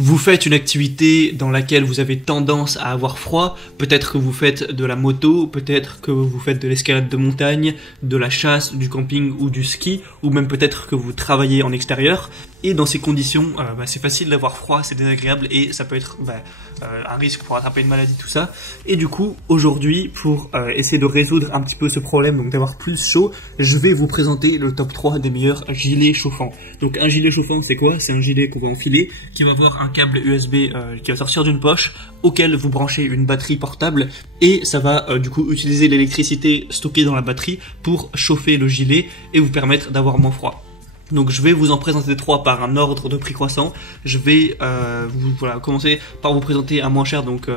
Vous faites une activité dans laquelle vous avez tendance à avoir froid, peut-être que vous faites de la moto, peut-être que vous faites de l'escalade de montagne, de la chasse, du camping ou du ski, ou même peut-être que vous travaillez en extérieur. Et dans ces conditions, c'est facile d'avoir froid, c'est désagréable et ça peut être un risque pour attraper une maladie, tout ça. Et du coup, aujourd'hui, pour essayer de résoudre un petit peu ce problème, donc d'avoir plus chaud, je vais vous présenter le top 3 des meilleurs gilets chauffants. Donc un gilet chauffant, c'est quoi? C'est un gilet qu'on va enfiler, qui va avoir un câble USB qui va sortir d'une poche, auquel vous branchez une batterie portable, et ça va du coup utiliser l'électricité stockée dans la batterie pour chauffer le gilet et vous permettre d'avoir moins froid. Donc je vais vous en présenter 3 par un ordre de prix croissant. Je vais commencer par vous présenter un moins cher, donc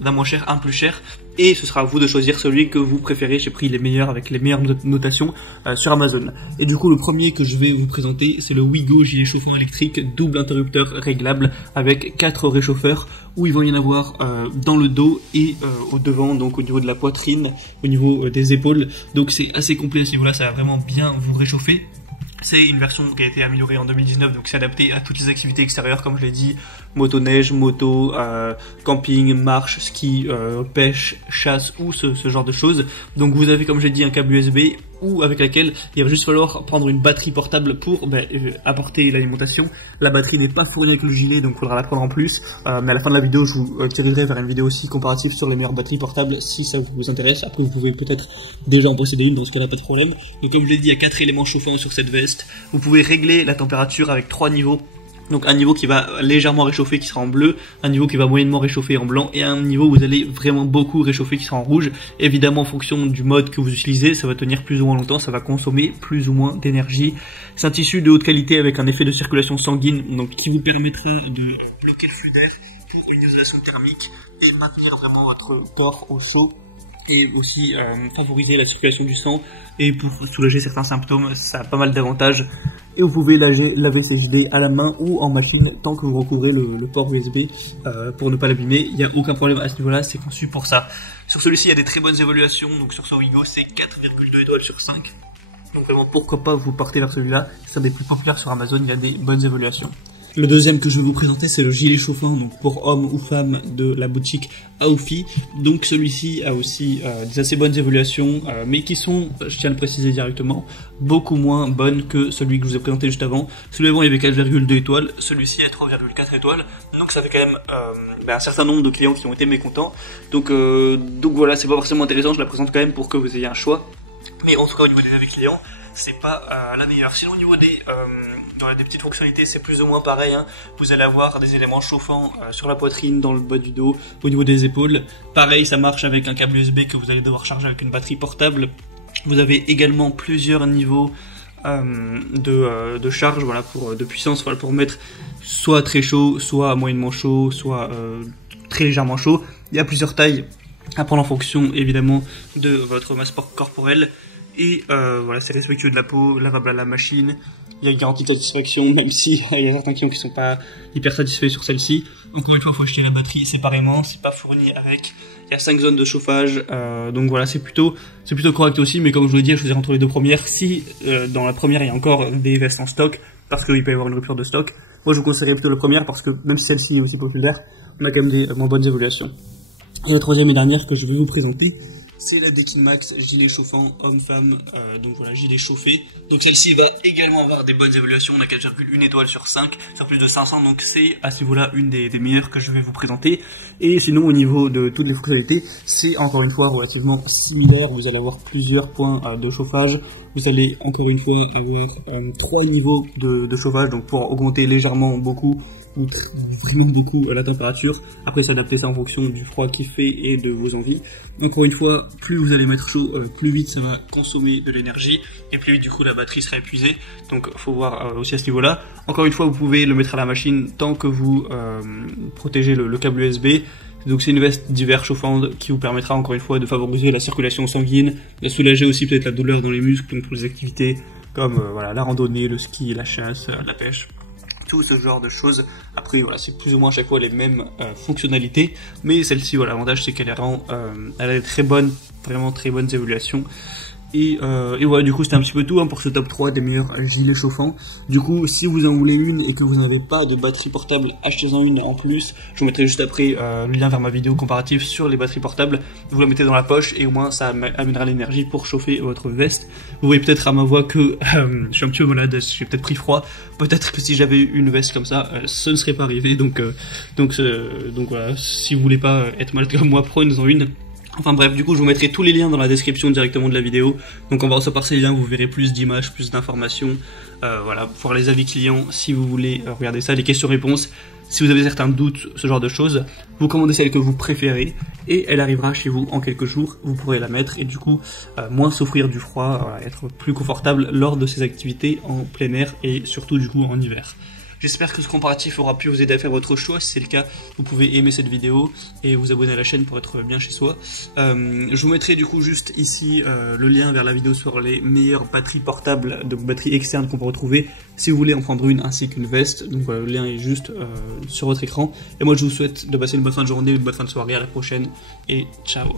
d'un moins cher à un plus cher. Et ce sera à vous de choisir celui que vous préférez. J'ai pris les meilleurs avec les meilleures notations sur Amazon. Et du coup le premier que je vais vous présenter, c'est le Wigo gilet chauffant électrique double interrupteur réglable avec 4 réchauffeurs où il va y en avoir dans le dos et au devant, donc au niveau de la poitrine, au niveau des épaules. Donc c'est assez complet à ce niveau-là, ça va vraiment bien vous réchauffer. C'est une version qui a été améliorée en 2019, donc c'est adapté à toutes les activités extérieures, comme je l'ai dit, motoneige, moto, camping, marche, ski, pêche, chasse ou ce genre de choses. Donc vous avez, comme j'ai dit, un câble USB ou avec laquel il va juste falloir prendre une batterie portable pour apporter l'alimentation. La batterie n'est pas fournie avec le gilet, donc il faudra la prendre en plus. Mais à la fin de la vidéo, je vous dirigerai vers une vidéo aussi comparative sur les meilleures batteries portables si ça vous intéresse. Après, vous pouvez peut-être déjà en posséder une, dans ce cas-là, pas de problème. Donc comme je l'ai dit, il y a 4 éléments chauffants sur cette veste. Vous pouvez régler la température avec 3 niveaux. Donc un niveau qui va légèrement réchauffer qui sera en bleu, un niveau qui va moyennement réchauffer en blanc et un niveau où vous allez vraiment beaucoup réchauffer qui sera en rouge. Évidemment en fonction du mode que vous utilisez, ça va tenir plus ou moins longtemps, ça va consommer plus ou moins d'énergie. C'est un tissu de haute qualité avec un effet de circulation sanguine donc qui vous permettra de bloquer le flux d'air pour une isolation thermique et maintenir vraiment votre corps au chaud. Et aussi favoriser la circulation du sang et pour soulager certains symptômes, ça a pas mal d'avantages. Et vous pouvez laver ces gilets à la main ou en machine tant que vous recouvrez le port USB pour ne pas l'abîmer. Il n'y a aucun problème à ce niveau-là, c'est conçu pour ça. Sur celui-ci, il y a des très bonnes évaluations, donc sur ce Wigo, c'est 4,2 étoiles sur 5. Donc vraiment, pourquoi pas vous porter vers celui-là, c'est un des plus populaires sur Amazon, il y a des bonnes évaluations. Le deuxième que je vais vous présenter, c'est le gilet chauffant donc pour hommes ou femmes de la boutique Aofi. Donc celui-ci a aussi des assez bonnes évaluations, mais qui sont, je tiens à le préciser directement, beaucoup moins bonnes que celui que je vous ai présenté juste avant. Celui avant il y avait 4,2 étoiles, celui-ci a 3,4 étoiles. Donc ça fait quand même un certain nombre de clients qui ont été mécontents. Donc voilà, c'est pas forcément intéressant, je la présente quand même pour que vous ayez un choix. Mais en tout cas au niveau des avis clients, c'est pas la meilleure. Sinon au niveau des petites fonctionnalités, c'est plus ou moins pareil, hein. Vous allez avoir des éléments chauffants sur la poitrine, dans le bas du dos, au niveau des épaules. Pareil, ça marche avec un câble USB que vous allez devoir charger avec une batterie portable. Vous avez également plusieurs niveaux de charge, voilà, de puissance, voilà, pour mettre soit très chaud, soit moyennement chaud, soit très légèrement chaud. Il y a plusieurs tailles à prendre en fonction évidemment de votre masse corporelle. Et voilà, c'est respectueux de la peau, lavable à la machine. Il y a une garantie de satisfaction, même si il y a certains clients qui sont pas hyper satisfaits sur celle-ci. Encore une fois, il faut acheter la batterie séparément, c'est pas fourni avec. Il y a 5 zones de chauffage, donc voilà, c'est plutôt correct aussi. Mais comme je vous l'ai dit, à choisir entre les deux premières. Si dans la première il y a encore des vestes en stock, parce qu'il peut y avoir une rupture de stock, moi je vous conseillerais plutôt la première parce que même si celle-ci est aussi populaire, on a quand même des moins bonnes évaluations. Et la troisième et dernière que je vais vous présenter, c'est la Dekin Max gilet chauffant homme-femme, donc voilà, gilet chauffé. Donc celle-ci va également avoir des bonnes évaluations, on a 4,1 étoiles sur 5, sur plus de 500, donc c'est à ce niveau-là une des meilleures que je vais vous présenter. Et sinon au niveau de toutes les fonctionnalités, c'est encore une fois relativement similaire, vous allez avoir plusieurs points de chauffage, vous allez encore une fois avoir 3 niveaux de chauffage, donc pour augmenter légèrement beaucoup, ou vraiment beaucoup la température. Après s'adapter ça en fonction du froid qu'il fait et de vos envies. Encore une fois, plus vous allez mettre chaud, plus vite ça va consommer de l'énergie et plus vite du coup la batterie sera épuisée. Donc faut voir aussi à ce niveau là. Encore une fois, vous pouvez le mettre à la machine tant que vous protégez le câble USB. Donc c'est une veste d'hiver chauffante qui vous permettra encore une fois de favoriser la circulation sanguine, de soulager aussi peut-être la douleur dans les muscles, donc pour les activités comme voilà, la randonnée, le ski, la chasse, la pêche. Tout ce genre de choses. Après voilà, c'est plus ou moins à chaque fois les mêmes fonctionnalités, mais celle-ci voilà, l'avantage c'est qu'elle elle a des très bonnes, vraiment très bonnes évaluations Et voilà, du coup c'était un petit peu tout hein, pour ce top 3 des meilleurs gilets chauffants. Du coup si vous en voulez une et que vous n'avez pas de batterie portable, achetez-en une en plus. Je vous mettrai juste après le lien vers ma vidéo comparative sur les batteries portables. Vous la mettez dans la poche et au moins ça amènera l'énergie pour chauffer votre veste. Vous voyez peut-être à ma voix que je suis un petit peu malade, j'ai peut-être pris froid. Peut-être que si j'avais une veste comme ça, ce ne serait pas arrivé. Donc voilà, si vous voulez pas être malade comme moi, prenez-en une. Enfin bref, du coup je vous mettrai tous les liens dans la description directement de la vidéo. Donc en passant par ces liens, vous verrez plus d'images, plus d'informations. Voilà, pour les avis clients, si vous voulez regarder ça, les questions-réponses. Si vous avez certains doutes, ce genre de choses, vous commandez celle que vous préférez et elle arrivera chez vous en quelques jours. Vous pourrez la mettre et du coup moins souffrir du froid, voilà, être plus confortable lors de ces activités en plein air et surtout du coup en hiver. J'espère que ce comparatif aura pu vous aider à faire votre choix. Si c'est le cas, vous pouvez aimer cette vidéo et vous abonner à la chaîne pour être bien chez soi. Je vous mettrai du coup juste ici le lien vers la vidéo sur les meilleures batteries portables, donc batteries externes qu'on peut retrouver si vous voulez en prendre une ainsi qu'une veste. Donc voilà, le lien est juste sur votre écran. Et moi je vous souhaite de passer une bonne fin de journée, une bonne fin de soirée, à la prochaine et ciao.